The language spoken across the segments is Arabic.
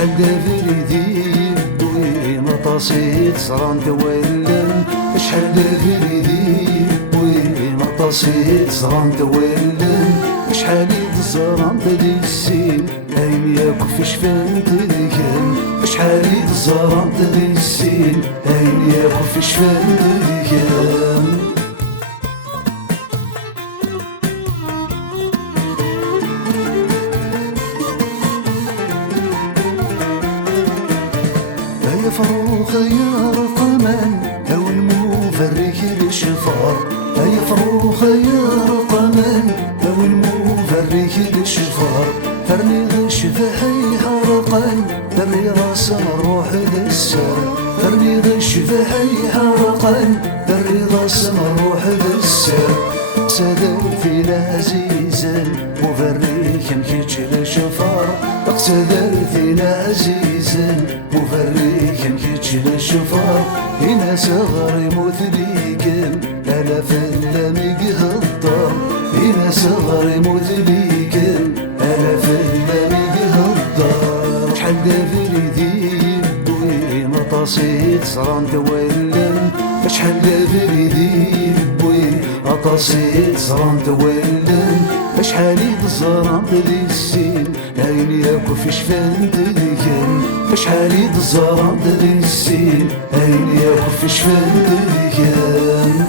شحال دافريدي وين طاسيت صران تولن شحال دافريدي وين طاسيت صران تولن شحال الزران تدي السين اين ياكو في شفان تديكن شحال الزران تدي السين اين ياكو في شفان تديكن يا فروخ يا رقمان او المفرك للشفار يا فروخ يا رقمان او المفرك للشفار فرني غشفحي حرقان دري راس الروح للسر فرني غشفحي حرقان دري راس الروح للسر سدر في العزيزا مفرك مكيتش للشفار اقتدر فينا عزيزا مفرك مكيتش للشفار هنا صغري مثليكن الا فلا ميقهضر هنا صغري مثليكن الا فلا ميقهضر شحال دافريدي وين طاسيت صران تولن شحال دافريدي وين طاسيت صران تولن شحال الزران تدي السين اين ياكو في شفان تديكن شحال الزران تدي السين اين ياكو في شفان تديكن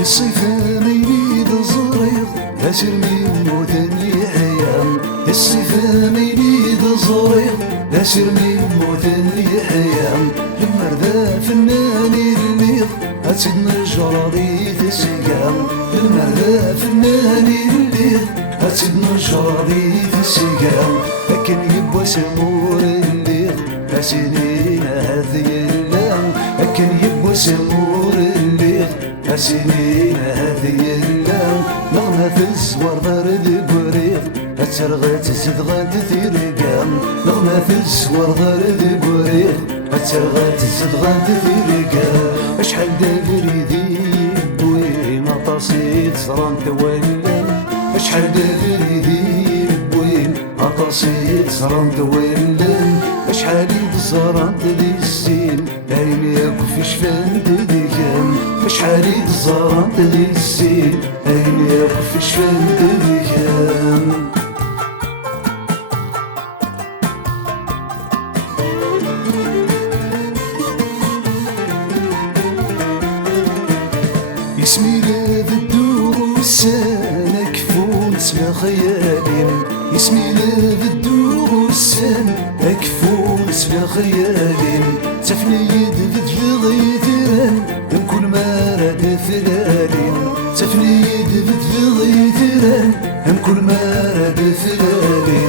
الصيف ما يريد الزريض اسر من موتني حيام الصيف ما يريد الزريض اسر من موتني حيام المرذا فناني الليض هتسدنا الجراضي تسقام المرذا فناني الليض هتسدنا الجراضي تسقام لكن يبوى سمور الليض اسنين هذي اللام لكن يبوى سمور الليض اسنين هذي اللام نغمة في الزوار ضرد بريض هترغى تزدغى تثيرقام نغمة في الزوار ضرد بريض هترغى تزدغى تثيرقام شحال دافريدي وين طاسيت صران تولن شحال دافريدي وين طاسيت صران تولن شحال الزران تدي السين اين ياكو في شفان تديكن شحال الزران تدي السين اين ياكو في شفان تديكن اسمي لاذ الدروس انا كفون اسمع خيالي اسمي لاذ الدروس انا كفون اسمع خيالي تفنيد بدل غيثران من كل ما راد فلالي تفنيد بدل غيثران من كل ما راد فلالي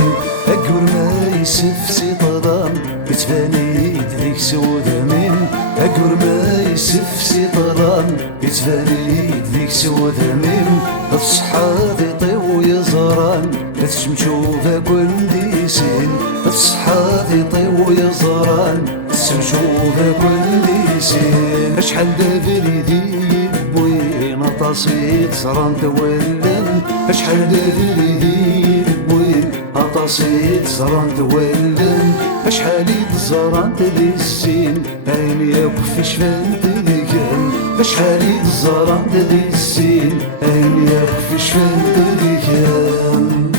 اقبل ما يسف سيطران يتفانيد ذيك سودا من اقبل ما يسف سيطران يتفانيد ذيك سودا من الصحاب يطيو يزران تشمشو ذاك الديسين الصحاب يطيو يزران تشمشو ذاك الديسين شحال دافريدي وين طاسيت صران تولن شحال دافريدي وين طاسيت صران تولن شحال الزران تدي السين اين ياكو في شفان تديكن شحال الزران تدي السين اين ياكو في شفان تديكن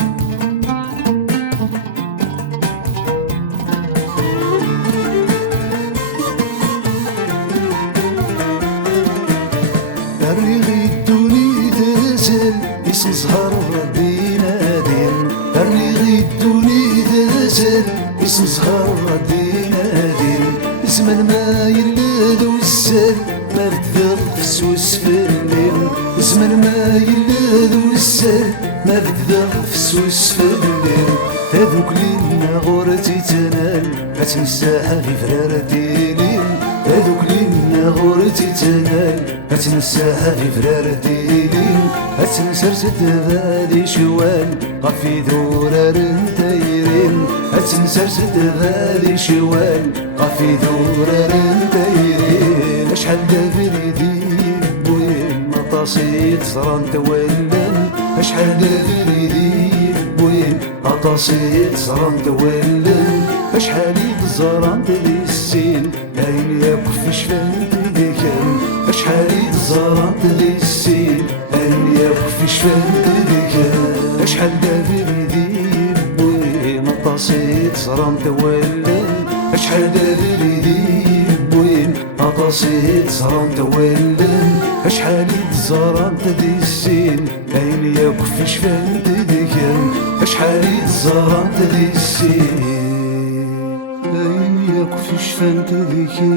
الريغي الدوني تزل اسم زهر ربي نادين الريغي الدوني تزل اسم زهر ربي نادين زمن ما يلاد والسل ما بدل في سوس في الليل زمن ما يلاد والسل ما بدل في سوس في الليل هذوك لينا غورتي تنال هتنساها في فرارة ديلين هذوك لينا غورتي تنال هتنساها في فرارة ديلين هتنسر ستفادي شوال غفي ذورار دايرين هتنسر ستفادي شوال غفي ذورار دايرين شحال دافريدي أطاسيت زران تولن أشحال دريدي بوين أطاسيت زران تولن أشحال زران تدي السين أين يكفي شفان تديكم أشحال زران تدي السين أين يكفي شفان تديكم أشحال دريدي بوين أطاسيت زران تولن أشحال دريدي بوين أطاسيت زران تولن أشحال زران تدي السين أين يكفي شفان تديكم أشحال زران تدي السين أين يكفي شفان تديكم